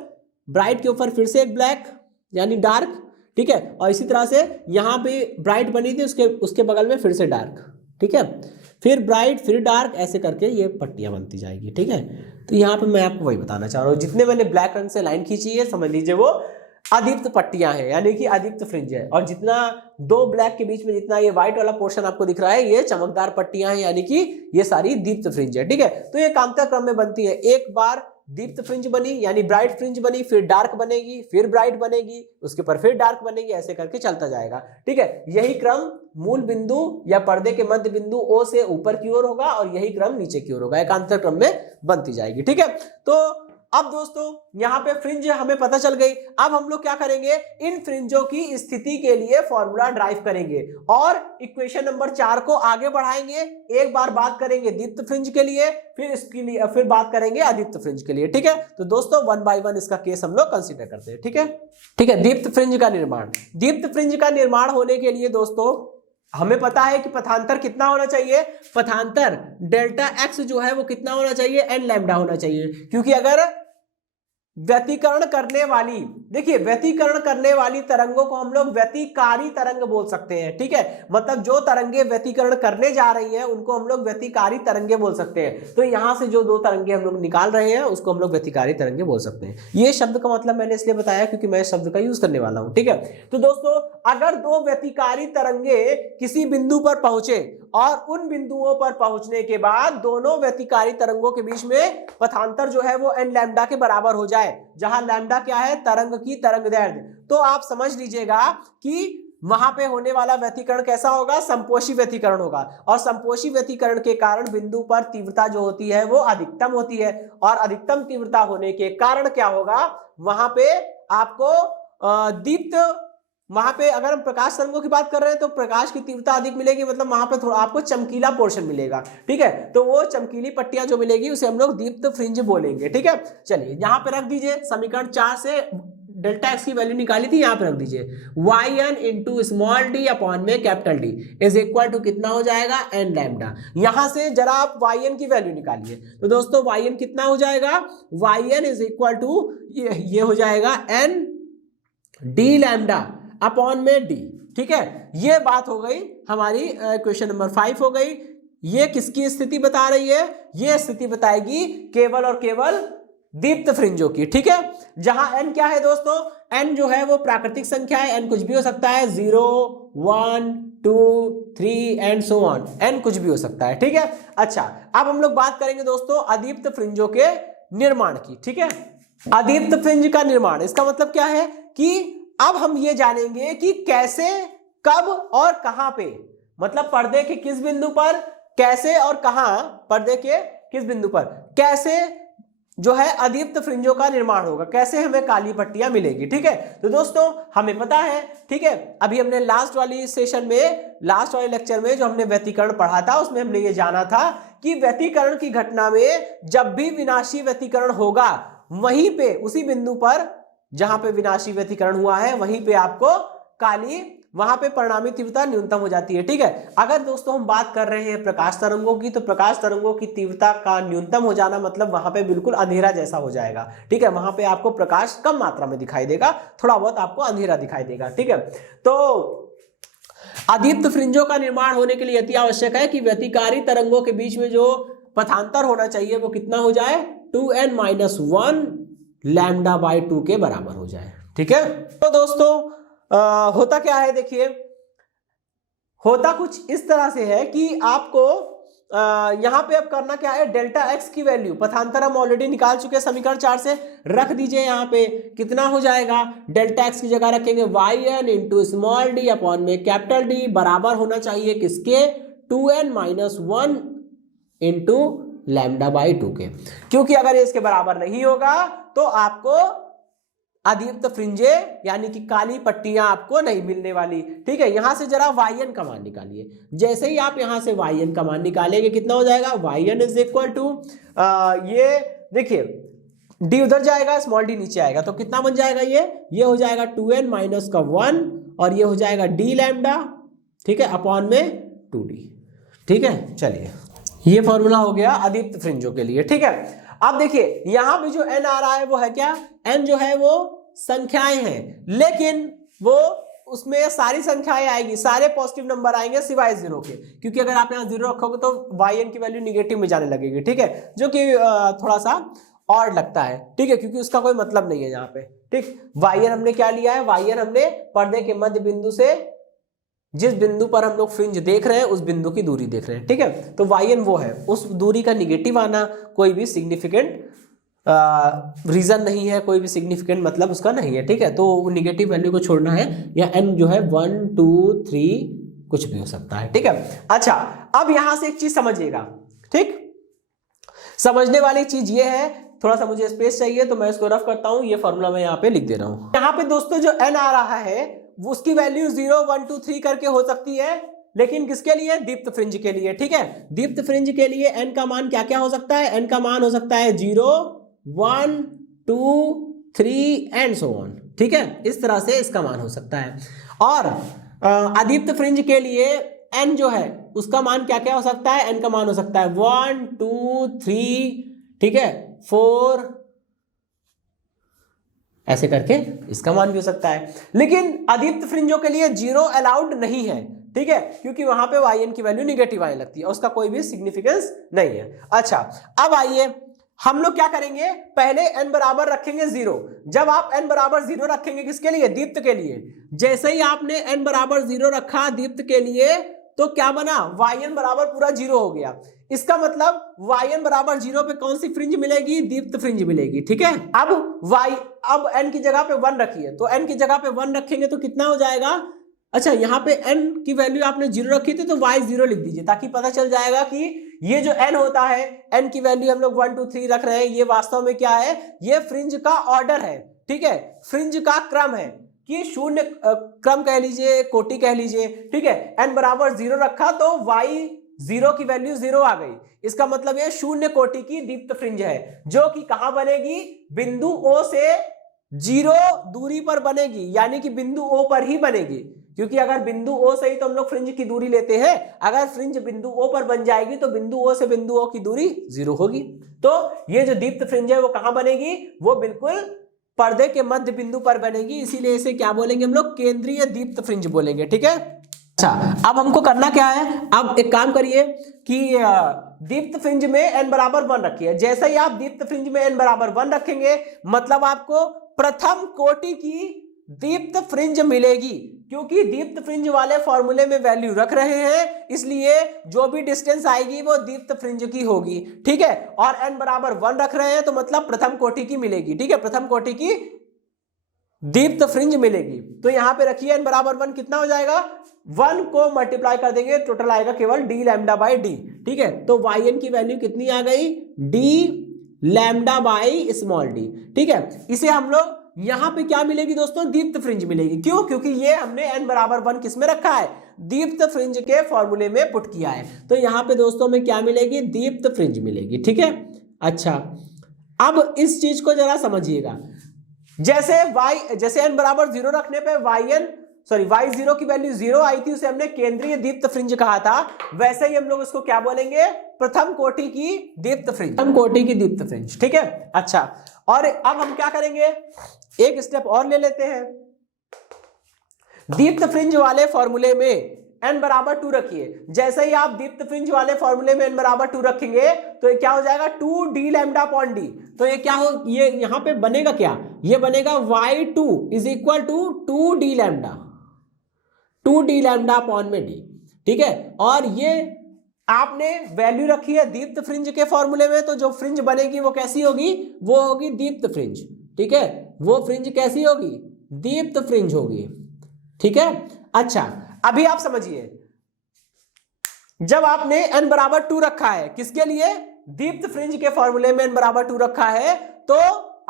ब्राइट के ऊपर फिर से एक ब्लैक यानी डार्क। ठीक है, और इसी तरह से यहाँ पे ब्राइट बनी थी, उसके बगल में फिर से डार्क। ठीक है, फिर ब्राइट फिर डार्क, ऐसे करके ये पट्टियां बनती जाएगी। ठीक है, तो यहाँ पे मैं आपको वही बताना चाह रहा हूँ, जितने मैंने ब्लैक रंग से लाइन खींची है समझ लीजिए वो अदीप्त पट्टियां हैं यानी कि अदीप्त फ्रिंज है, और जितना दो ब्लैक के बीच में जितना ये व्हाइट वाला पोर्शन आपको दिख रहा है ये चमकदार पट्टियां हैं यानी कि ये सारी दीप्त फ्रिंज है। ठीक है, तो ये एकांतर क्रम में बनती है। एक बार दीप्त फ्रिंज बनी यानी ब्राइट फ्रिंज बनी, फिर डार्क बनेगी, फिर ब्राइट बनेगी, उसके ऊपर फिर डार्क बनेगी, ऐसे करके चलता जाएगा। ठीक है, यही क्रम मूल बिंदु या पर्दे के मध्य बिंदु O से ऊपर की ओर होगा और यही क्रम नीचे की ओर होगा, एकांतर क्रम में बनती जाएगी। ठीक है, तो अब दोस्तों यहाँ पे फ्रिंज हमें पता चल गई। अब हम लोग क्या करेंगे, इन फ्रिंजों की स्थिति के लिए फॉर्मूला ड्राइव करेंगे और इक्वेशन नंबर 4 को आगे बढ़ाएंगे। एक बार बात करेंगे दीप्त फ्रिंज के लिए, फिर बात करेंगे अदीप्त फ्रिंज के लिए। ठीक है, तो दोस्तों 1 बाय 1 इसका केस हम लोग कंसीडर करते हैं। ठीक है, दीप्त फ्रिंज का निर्माण। दीप्त फ्रिंज का निर्माण होने के लिए दोस्तों हमें पता है कि पथांतर कितना होना चाहिए, पथांतर डेल्टा एक्स जो है वो कितना होना चाहिए, एन लैम्डा होना चाहिए, क्योंकि अगर व्यतिकरण करने वाली, देखिए व्यतिकरण करने वाली तरंगों को हम लोग व्यतिकारी तरंग बोल सकते हैं। ठीक है, मतलब जो तरंगे व्यतिकरण करने जा रही हैं उनको हम लोग व्यतिकारी तरंगे बोल सकते हैं। तो यहां से जो दो तरंगे हम लोग निकाल रहे हैं उसको हम लोग व्यतिकारी तरंगे बोल सकते हैं। ये शब्द का मतलब मैंने इसलिए बताया क्योंकि मैं इस शब्द का यूज करने वाला हूं। ठीक है, तो दोस्तों अगर दो व्यतिकारी तरंगे किसी बिंदु पर पहुंचे और उन बिंदुओं पर पहुंचने के बाद दोनों व्यतिकारी तरंगों के बीच में पथांतर जो है वो एन लैम्डा के बराबर हो जाए, जहां लैम्डा क्या है, तरंग की तरंगदैर्ध्य, तो आप समझ लीजिएगा कि वहां पे होने वाला व्यतिकरण कैसा होगा, संपोषी व्यतिकरण होगा, और संपोषी व्यतिकरण के कारण बिंदु पर तीव्रता जो होती है वो अधिकतम होती है, और अधिकतम तीव्रता होने के कारण क्या होगा, वहां पे आपको दीप्त, वहां पे अगर हम प्रकाश तरंगों की बात कर रहे हैं तो प्रकाश की तीव्रता अधिक मिलेगी, मतलब वहां पे थोड़ा आपको चमकीला पोर्शन मिलेगा। ठीक है, तो वो चमकीली पट्टियां जो मिलेगी उसे हम लोग दीप्त फ्रिंज बोलेंगे। ठीक है, चलिए यहां पे रख दीजिए, समीकरण 4 से डेल्टा एक्स की वैल्यू निकाली थी, यहां पे रख दीजिए yn into small D upon में capital D is equal to कितना हो जाएगा, एन लैम्डा। यहां से जरा आप yn की वैल्यू निकालिए, तो दोस्तों yn कितना हो जाएगा, yn इज इक्वल टू ये हो जाएगा एन डी लैम्डा अपॉन में डी। ठीक है, ये बात हो गई हमारी क्वेश्चन नंबर 5 हो गई। ये किसकी स्थिति बता रही है, ये स्थिति बताएगी केवल और केवल दीप्त फ्रिंजों की। ठीक है, जहां n क्या है दोस्तों, n जो है वो प्राकृतिक संख्या है, n कुछ भी हो सकता है, 0 1 2 3 एंड सो ऑन, n कुछ भी हो सकता है। ठीक है, अच्छा अब हम लोग बात करेंगे दोस्तों अदीप्त फ्रिंजों के निर्माण की। ठीक है, अदीप्त फ्रिंज का निर्माण, इसका मतलब क्या है कि अब हम ये जानेंगे कि कैसे, कब और कहां पे, मतलब पर्दे के किस बिंदु पर, कैसे और कहां, पर्दे के किस बिंदु पर कैसे जो है अदीप्त फ्रिंजों का निर्माण होगा, कैसे हमें काली पट्टियां मिलेगी। ठीक है, तो दोस्तों हमें पता है, ठीक है, अभी हमने लास्ट वाली सेशन में, लास्ट वाले लेक्चर में जो हमने व्यतिकरण पढ़ा था उसमें हमने ये जाना था कि व्यतिकरण की घटना में जब भी विनाशी व्यतिकरण होगा वहीं पे, उसी बिंदु पर जहां पे विनाशी व्यतिकरण हुआ है वहीं पे आपको काली, वहां पे परिणामी तीव्रता न्यूनतम हो जाती है। ठीक है, अगर दोस्तों हम बात कर रहे हैं प्रकाश तरंगों की, तो प्रकाश तरंगों की तीव्रता का न्यूनतम हो जाना मतलब वहां पे बिल्कुल अंधेरा जैसा हो जाएगा। ठीक है, वहां पे आपको प्रकाश कम मात्रा में दिखाई देगा, थोड़ा बहुत आपको अंधेरा दिखाई देगा। ठीक है, तो अदीप्त फ्रिंजों का निर्माण होने के लिए अति आवश्यक है कि व्यतिकारी तरंगों के बीच में जो पथांतर होना चाहिए वो कितना हो जाए, 2n - 1 लैम्डा बाय 2 के बराबर हो जाए। ठीक है। तो दोस्तों होता क्या है, देखिए होता कुछ इस तरह से है कि आपको यहां पे अब करना क्या है, डेल्टा एक्स की वैल्यू पथांतर हम ऑलरेडी निकाल चुके हैं समीकरण 4 से, रख दीजिए यहाँ पे। कितना हो जाएगा, डेल्टा एक्स की जगह रखेंगे yn into small D upon में कैपिटल डी बराबर होना चाहिए किसके, 2n minus 1 into lambda by 2 के। क्योंकि अगर इसके बराबर नहीं होगा तो आपको अदीप्त फ्रिंजे यानी कि काली पट्टियां आपको नहीं मिलने वाली। ठीक है, यहां से जरा yn का मान निकालिए। जैसे ही आप यहां से yn का मान निकालेंगे कितना हो जाएगा, yn इज इक्वल टू ये देखिए d उधर जाएगा, स्मॉल d नीचे आएगा, तो कितना बन जाएगा, ये हो जाएगा 2n माइनस का 1 और ये हो जाएगा d लैम्डा, ठीक है, अपॉन में 2d। ठीक है, चलिए ये फॉर्मूला हो गया अदीप्त फ्रिंजों के लिए। ठीक है, अब देखिए यहां पे जो n आ रहा है वो है क्या, n जो है वो संख्याएं हैं, लेकिन वो उसमें सारी संख्याएं आएगी, सारे पॉजिटिव नंबर आएंगे सिवाय 0 के, क्योंकि अगर आप यहां 0 रखोगे तो yn की वैल्यू निगेटिव में जाने लगेगी। ठीक है, जो कि थोड़ा सा ऑड लगता है। ठीक है, क्योंकि उसका कोई मतलब नहीं है यहाँ पे। ठीक, yn हमने क्या लिया है, yn हमने पर्दे के मध्य बिंदु से जिस बिंदु पर हम लोग फ्रिंज देख रहे हैं उस बिंदु की दूरी देख रहे हैं। ठीक है, तो yn वो है, उस दूरी का निगेटिव आना कोई भी सिग्निफिकेंट रीजन नहीं है, कोई भी सिग्निफिकेंट मतलब उसका नहीं है। ठीक है, तो निगेटिव वैल्यू को छोड़ना है, या n जो है 1 2 3 कुछ भी हो सकता है। ठीक है, अच्छा अब यहां से एक चीज समझिएगा। ठीक, समझने वाली चीज ये है, थोड़ा सा मुझे स्पेस चाहिए तो मैं इसको रफ करता हूं, ये फॉर्मूला मैं यहाँ पे लिख दे रहा हूं। यहाँ पे दोस्तों जो n आ रहा है उसकी वैल्यू 0 1 2 3 करके हो सकती है, लेकिन किसके लिए, दीप्त फ्रिंज के लिए। ठीक है, दीप्त फ्रिंज के लिए n का मान क्या क्या हो सकता है, n का मान हो सकता है 0 1 2 3 एंड सो ऑन। ठीक है, इस तरह से इसका मान हो सकता है। और अदीप्त फ्रिंज के लिए n जो है उसका मान क्या क्या हो सकता है, n का मान हो सकता है 1 2 3, ठीक है, 4, ऐसे करके इसका मान भी हो सकता है। लेकिन अदीप्त फ्रिंजों के लिए 0 अलाउड नहीं है। ठीक है, क्योंकि वहां पे yn की वैल्यू निगेटिव आने लगती है, उसका कोई भी सिग्निफिकेंस नहीं है। अच्छा, अब आइए हम लोग क्या करेंगे, पहले n बराबर रखेंगे 0। जब आप n बराबर 0 रखेंगे किसके लिए, दीप्त के लिए, जैसे ही आपने n बराबर 0 रखा दीप्त के लिए तो क्या बना, yn बराबर पूरा 0 हो गया। इसका मतलब yn बराबर 0 पे कौन सी फ्रिंज मिलेगी, दीप्त फ्रिंज मिलेगी। ठीक है, अब n की जगह पे 1 रखिए, तो n की जगह पे 1 रखेंगे तो कितना हो जाएगा, अच्छा यहाँ पे n की वैल्यू आपने 0 रखी थी तो y 0 लिख दीजिए, ताकि पता चल जाएगा कि ये जो n होता है, n की वैल्यू हम लोग 1 2 3 रख रहे हैं, ये वास्तव में क्या है, ये फ्रिंज का ऑर्डर है। ठीक है, फ्रिंज का क्रम है, कि शून्य क्रम कह लीजिए, कोटि कह लीजिए। ठीक है, n बराबर 0 रखा तो y 0 की वैल्यू 0 आ गई, इसका मतलब ये शून्य कोटि की दीप्त फ्रिंज है, जो कि कहां बनेगी, बिंदु O से 0 दूरी पर बनेगी, यानी कि बिंदु O पर ही बनेगी। क्योंकि अगर बिंदु O से ही तो हम लोग फ्रिंज की दूरी लेते हैं, अगर फ्रिंज बिंदु O पर बन जाएगी तो बिंदु O से बिंदु O की दूरी 0 होगी। तो ये जो दीप्त फ्रिंज है वो कहां बनेगी, वो बिल्कुल पर्दे के मध्य बिंदु पर बनेगी, इसीलिए इसे क्या बोलेंगे हम लोग, केंद्रीय दीप्त फ्रिंज बोलेंगे। ठीक है, अच्छा अब हमको करना क्या है, अब एक काम करिए कि दीप्त फ्रिंज में n बराबर 1 रखिए। जैसे ही आप दीप्त फ्रिंज में n बराबर 1 रखेंगे मतलब आपको प्रथम कोटि की दीप्त फ्रिंज मिलेगी, क्योंकि दीप्त फ्रिंज वाले फॉर्मूले में वैल्यू रख रहे हैं, इसलिए जो भी डिस्टेंस आएगी वो दीप्त फ्रिंज की होगी। ठीक है, और n बराबर 1 रख रहे हैं तो मतलब प्रथम कोटि की मिलेगी। ठीक है, प्रथम कोटि की दीप्त फ्रिंज मिलेगी। तो यहां पे रखिए n बराबर 1 कितना हो जाएगा, 1 को मल्टीप्लाई कर देंगे, टोटल आएगा केवल d लैम्डा बाई d। ठीक है, तो yn की वैल्यू कितनी आ गई, d lambda by small d। ठीक है, इसे हम लोग यहां पे क्या मिलेगी दोस्तों, दीप्त फ्रिंज मिलेगी। क्यों, क्योंकि ये हमने n बराबर 1 किस में रखा है, दीप्त फ्रिंज के फॉर्मूले में पुट किया है। तो यहां पे दोस्तों में क्या मिलेगी, दीप्त फ्रिंज मिलेगी। ठीक है, अच्छा अब इस चीज को जरा समझिएगा, जैसे n बराबर 0 रखने पे y0 की वैल्यू 0 आई थी, उसे हमने केंद्रीय दीप्त फ्रिंज कहा था, वैसे ही हम लोग इसको क्या बोलेंगे, प्रथम कोटि की दीप्त फ्रिंज, प्रथम कोटि की दीप्त फ्रिंज। ठीक है, अच्छा और अब हम क्या करेंगे, एक स्टेप और ले लेते हैं। दीप्त फ्रिंज वाले फॉर्मूले में n बराबर 2 रखिए। जैसे ही आप दीप्त फ्रिंज वाले फॉर्मूले में n बराबर 2 रखेंगे तो ये क्या हो जाएगा 2 d लैम्डा अपॉन d। तो ये क्या हो, ये यहां पे बनेगा क्या, ये बनेगा y2 is equal to 2 d lambda upon में d। ठीक है, और ये आपने वैल्यू रखी है दीप्त फ्रिंज के फॉर्मूले में, तो जो फ्रिंज बनेगी वो कैसी होगी, वो होगी दीप्त फ्रिंज। ठीक है, वो फ्रिंज कैसी होगी, दीप्त फ्रिंज होगी। ठीक है, अच्छा अभी आप समझिए, जब आपने n बराबर 2 रखा है किसके लिए, दीप्त फ्रिंज के फॉर्मूले में n बराबर 2 रखा है, तो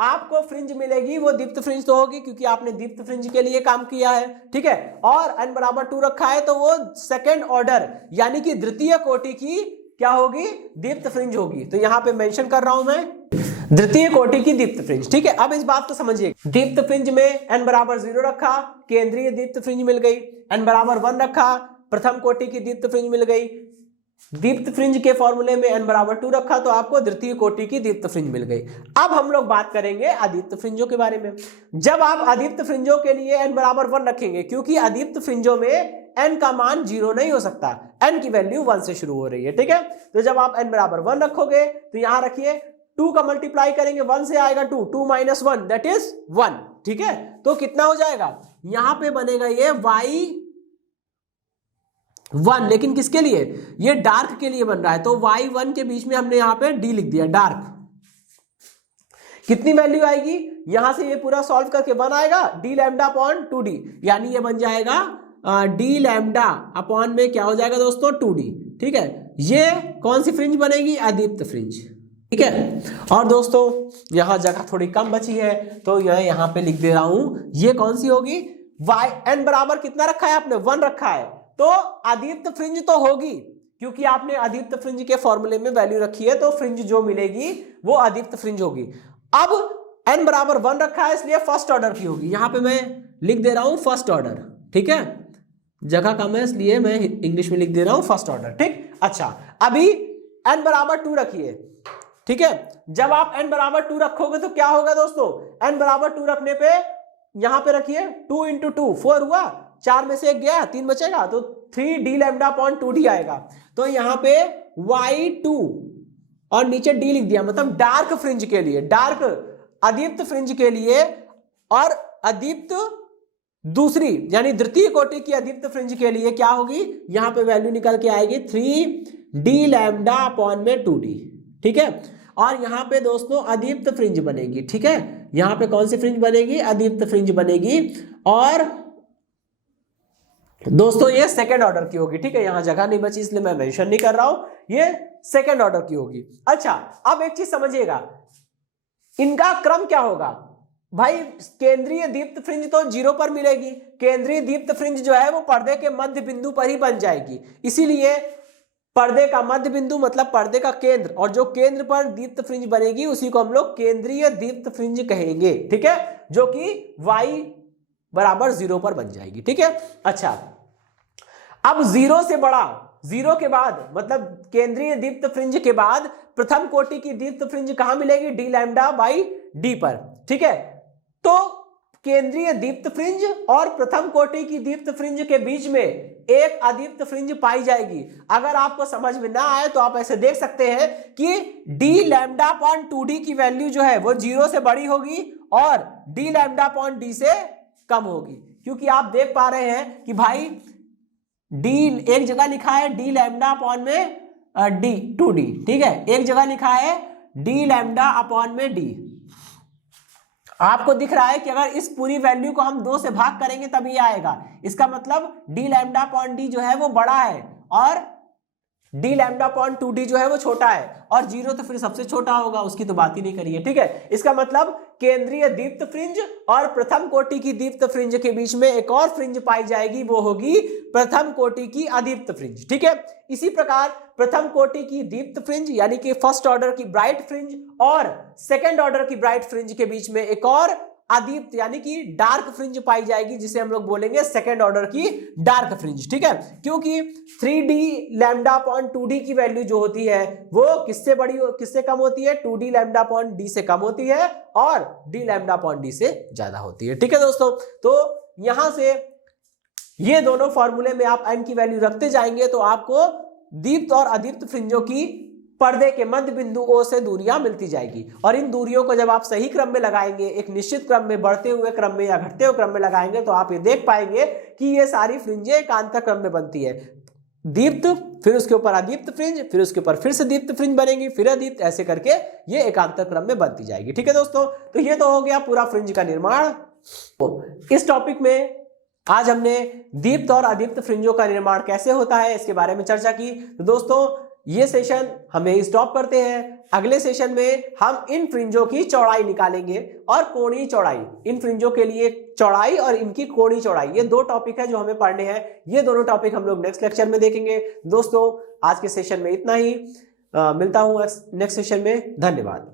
आपको फ्रिंज मिलेगी वो दीप्त फ्रिंज तो होगी क्योंकि आपने दीप्त फ्रिंज के लिए काम किया है। ठीक है, और n बराबर 2 रखा है तो वो सेकेंड ऑर्डर यानी कि द्वितीय कोटि की क्या होगी, दीप्त फ्रिंज होगी। तो यहां पे मेंशन कर रहा हूं मैं द्वितीय कोटि की दीप्त फ्रिंज। ठीक है, अब इस बात को समझिए, दीप्त फ्रिंज में n बराबर 0 रखा, केंद्रीय दीप्त फ्रिंज मिल गई। n बराबर 1 रखा, प्रथम कोटि की दीप्त फ्रिंज मिल गई। दीप्त फ्रिंज के फॉर्मूले में n बराबर 2 रखा तो आपको द्वितीय कोटि की दीप्त फ्रिंज मिल गई। अब हम लोग बात करेंगे अदीप्त फ्रिंजों के बारे में। जब आप अदीप्त फ्रिंजों के लिए n बराबर 1 रखेंगे, क्योंकि अदीप्त फ्रिंजों में n का मान 0 नहीं हो सकता, n की वैल्यू 1 से शुरू हो रही है। ठीक है, तो जब आप n बराबर 1 रखोगे तो यहां रखिए 2 का मल्टीप्लाई करेंगे 1 से आएगा 2, 2 माइनस 1 दैट इज 1। ठीक है, तो कितना हो जाएगा, यहां पे बनेगा ये y1, लेकिन किसके लिए, ये डार्क के लिए बन रहा है, तो y1 के बीच में हमने यहां पे d लिख दिया, डार्क। कितनी वैल्यू आएगी, यहां से ये पूरा सॉल्व करके 1 आएगा d लैम्डा अपॉन 2d, यानी ये बन जाएगा d लैम्डा अपॉन में क्या हो जाएगा दोस्तों 2d। ठीक है, ये कौन सी फ्रिंज बनेगी, अदीप्त फ्रिंज। ठीक है, और दोस्तों यहां जगह थोड़ी कम बची है तो यहां पे लिख दे रहा हूं, ये कौन सी होगी, n बराबर कितना रखा है आपने, 1 रखा है, तो अदीप्त फ्रिंज तो होगी क्योंकि आपने अदीप्त फ्रिंज के फॉर्मूले में वैल्यू रखी है, तो फ्रिंज जो मिलेगी वो अदीप्त फ्रिंज होगी। अब n बराबर 1 रखा है इसलिए फर्स्ट ऑर्डर की होगी, यहां पे मैं लिख दे रहा हूं फर्स्ट ऑर्डर। ठीक है, जगह कम है इसलिए मैं इंग्लिश में लिख दे रहा हूं फर्स्ट ऑर्डर। ठीक, अच्छा अभी n बराबर 2 रखिए। ठीक है, जब आप n बराबर 2 रखोगे तो क्या होगा दोस्तों, n बराबर 2 रखने पे यहां पे रखिए 2 इंटू 2 4 हुआ, 4 में से 1 गया 3 बचेगा, तो 3 d लैम्डा अपॉन 2d आएगा। तो यहां पे y2 और नीचे d लिख दिया, मतलब डार्क फ्रिंज के लिए, डार्क अदीप्त फ्रिंज के लिए, और अदीप्त दूसरी यानी द्वितीय कोटि की अदीप्त फ्रिंज के लिए क्या होगी, यहां पे वैल्यू निकल के आएगी 3d लैम्डा अपॉन में 2d। ठीक है, और यहां पे दोस्तों अदीप्त फ्रिंज बनेगी। ठीक है, यहां पे कौन सी फ्रिंज बनेगी, अदीप्त फ्रिंज बनेगी, और दोस्तों ये सेकंड ऑर्डर की होगी। ठीक है, यहां जगह नहीं बची इसलिए मैं मेंशन नहीं कर रहा हूं, ये सेकंड ऑर्डर की होगी। अच्छा अब एक चीज समझिएगा, इनका क्रम क्या होगा भाई, केंद्रीय दीप्त फ्रिंज तो 0 पर मिलेगी, केंद्रीय दीप्त फ्रिंज जो है वो पर्दे के मध्य बिंदु पर ही बन जाएगी, इसीलिए पर्दे का मध्य बिंदु मतलब पर्दे का केंद्र, और जो केंद्र पर दीप्त फ्रिंज बनेगी उसी को हम लोग केंद्रीय दीप्त फ्रिंज कहेंगे। ठीक है, जो कि y बराबर 0 पर बन जाएगी। ठीक है, अच्छा अब 0 से बड़ा, 0 के बाद मतलब केंद्रीय दीप्त फ्रिंज के बाद प्रथम कोटि की दीप्त फ्रिंज कहां मिलेगी, d लैम्डा बाई d पर। ठीक है, तो केंद्रीय दीप्त फ्रिंज और प्रथम कोटि की दीप्त फ्रिंज के बीच में एक अदीप्त फ्रिंज पाई जाएगी। अगर आपको समझ में ना आए तो आप ऐसे देख सकते हैं कि d लैम्डा अपॉन 2d की वैल्यू जो है वो 0 से बड़ी होगी और d लैम्डा अपॉन d से कम होगी, क्योंकि आप देख पा रहे हैं कि भाई d एक जगह लिखा है d लैम्डा अपॉन में d 2d। ठीक है, एक जगह लिखा है d लैम्डा अपॉन में d। आपको दिख रहा है कि अगर इस पूरी वैल्यू को हम 2 से भाग करेंगे तब ये आएगा, इसका मतलब d लैम्डा अपॉन d जो है वो बड़ा है और d लैम्डा अपॉन 2d जो है वो छोटा है, और 0 तो फिर सबसे छोटा होगा, उसकी तो बात ही नहीं करिए। ठीक है, इसका मतलब केंद्रीय दीप्त फ्रिंज और प्रथम कोटि की दीप्त फ्रिंज के बीच में एक और फ्रिंज पाई जाएगी, वो होगी प्रथम कोटि की अदीप्त फ्रिंज। ठीक है, इसी प्रकार प्रथम कोटि की दीप्त फ्रिंज यानी कि फर्स्ट ऑर्डर की ब्राइट फ्रिंज और सेकेंड ऑर्डर की ब्राइट फ्रिंज के बीच में एक और अदीप्त यानी कि डार्क फ्रिंज पाई जाएगी, जिसे हम लोग बोलेंगे सेकेंड ऑर्डर की डार्क फ्रिंज। ठीक है, क्योंकि 3d लैम्डा अपॉन 2d की वैल्यू जो होती है वो किससे बड़ी किससे कम होती है, 2d लैम्डा अपॉन d से कम होती है और d लैम्डा अपॉन d से ज्यादा होती है। ठीक है दोस्तों, तो यहां से ये दोनों फॉर्मूले में आप n की वैल्यू रखते जाएंगे तो आपको दीप्त और अदीप्त फ्रिंजों की पर्दे के मध्य बिंदु O से दूरियां मिलती जाएगी। और इन दूरियों को जब आप सही क्रम में लगाएंगे, एक निश्चित क्रम में, बढ़ते हुए क्रम में या घटते हुए क्रम में लगाएंगे, तो आप ये देख पाएंगे कि ये सारी फ्रिंजें एकांतर क्रम में बनती है। दीप्त, फिर उसके ऊपर अदीप्त फ्रिंज, फिर उसके ऊपर फिर से दीप्त फ्रिंज बनेगी, फिर अदीप्त, ऐसे करके ये एकांतर क्रम में बनती जाएगी। ठीक है दोस्तों, तो ये तो हो गया पूरा फ्रिंज का निर्माण। इस टॉपिक में आज हमने दीप्त और अदीप्त फ्रिंजों का निर्माण कैसे होता है इसके बारे में चर्चा की। तो दोस्तों ये सेशन हमें स्टॉप करते हैं। अगले सेशन में हम इन फ्रिंजों की चौड़ाई निकालेंगे और कोणीय चौड़ाई, इन फ्रिंजों के लिए चौड़ाई और इनकी कोणीय चौड़ाई, ये दो टॉपिक है जो हमें पढ़ने हैं। ये दोनों टॉपिक हम लोग नेक्स्ट लेक्चर में देखेंगे। दोस्तों आज के सेशन में इतना ही, मिलता हूं नेक्स्ट सेशन में। धन्यवाद।